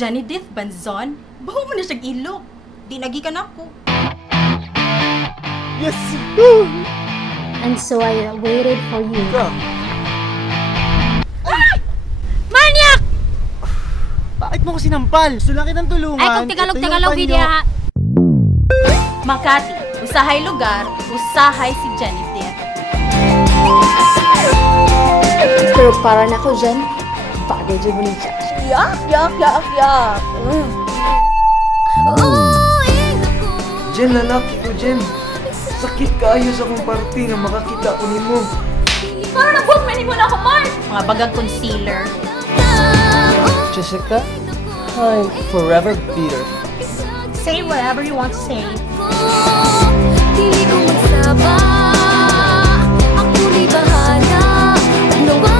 Janidith Banzon? Baho mo na siyang ilok. Di nagikan ako. Yes! And so I waited for you. Ka! Manyak! Bakit mo ko sinampal? Gusto lang kitang tulungan. Ay, kung Tagalog-Tagalog, Ito yung hindi ha. Makati, usahay lugar, usahay si Janidith. Pero para na ako dyan, bagay dyan mo niya. Yak, yak, yak, yak. Jen, lalaki ko, Jen. Sakit kaayo sa kong party na makakita ko nimo. Para nag-book man mo na ako, Mark! Mga bagang concealer. Jessica, hi, forever Peter. Say whatever you want to say. Dili ko magsaba, ako ni bahala. Ano ba